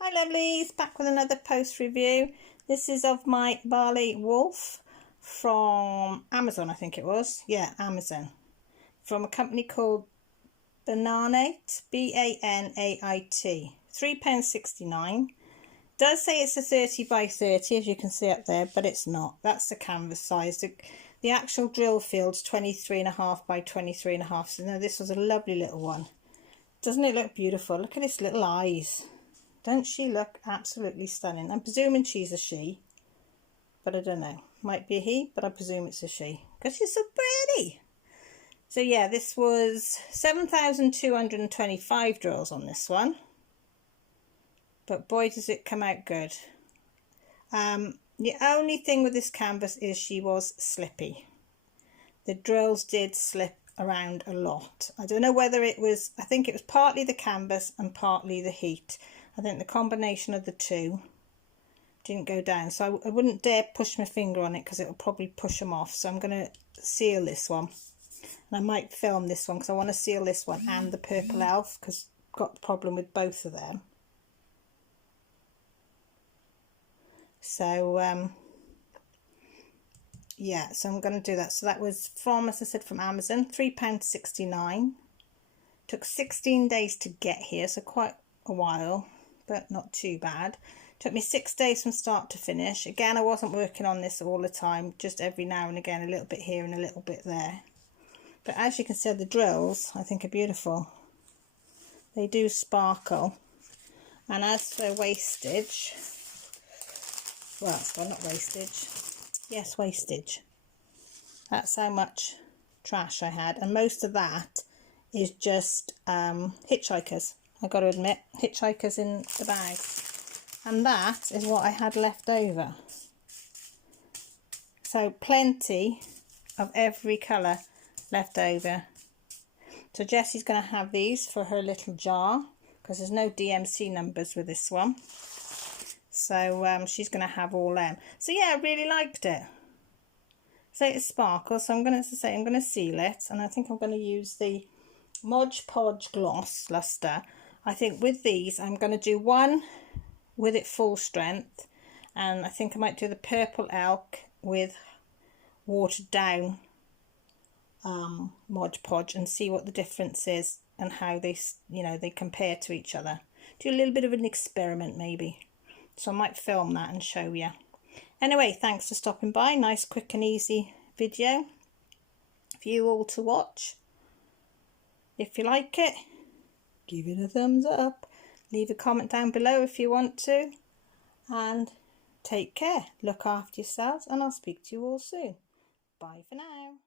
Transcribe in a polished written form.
Hi lovelies, back with another post review. This is of my Balai Wolf from Amazon, I think it was. Yeah, Amazon. From a company called Bananait, B-A-N-A-I-T. £3.69. Does say it's a 30 by 30, as you can see up there, but it's not. That's the canvas size. The actual drill field's 23.5 by 23.5. So no, this was a lovely little one. Doesn't it look beautiful? Look at its little eyes. Don't she look absolutely stunning? I'm presuming she's a she, but I don't know. Might be a he, but I presume it's a she because she's so pretty. So yeah, this was 7,225 drills on this one. But boy, does it come out good. The only thing with this canvas is she was slippy. The drills did slip around a lot. I don't know whether it was, I think it was partly the canvas and partly the heat. I think the combination of the two didn't go down. So I wouldn't dare push my finger on it because it will probably push them off. So I'm going to seal this one. And I might film this one because I want to seal this one and the Purple Elf because I've got the problem with both of them. So yeah, so I'm going to do that. So that was from, as I said, from Amazon, £3.69. Took 16 days to get here, so quite a while, but not too bad. Took me 6 days from start to finish. Again, I wasn't working on this all the time, just every now and again, a little bit here and a little bit there. But as you can see, the drills, I think, are beautiful. They do sparkle. And as for wastage, well, not wastage. Yes, wastage. That's how much trash I had. And most of that is just hitchhikers. I got to admit, hitchhikers in the bags. And that is what I had left over. So plenty of every colour left over. So Jessie's going to have these for her little jar because there's no DMC numbers with this one. So she's going to have all them. So yeah, I really liked it. So it sparkles. So I'm going to seal it, and I think I'm going to use the Mod Podge Gloss Luster. I think with these I'm going to do one with it full strength, and I think I might do the Purple Elk with watered down Mod Podge and see what the difference is and how they, they compare to each other. Do a little bit of an experiment maybe. So I might film that and show you. Anyway, thanks for stopping by. Nice, quick and easy video for you all to watch. If you like it, give it a thumbs up. Leave a comment down below if you want to. And take care. Look after yourselves, and I'll speak to you all soon. Bye for now.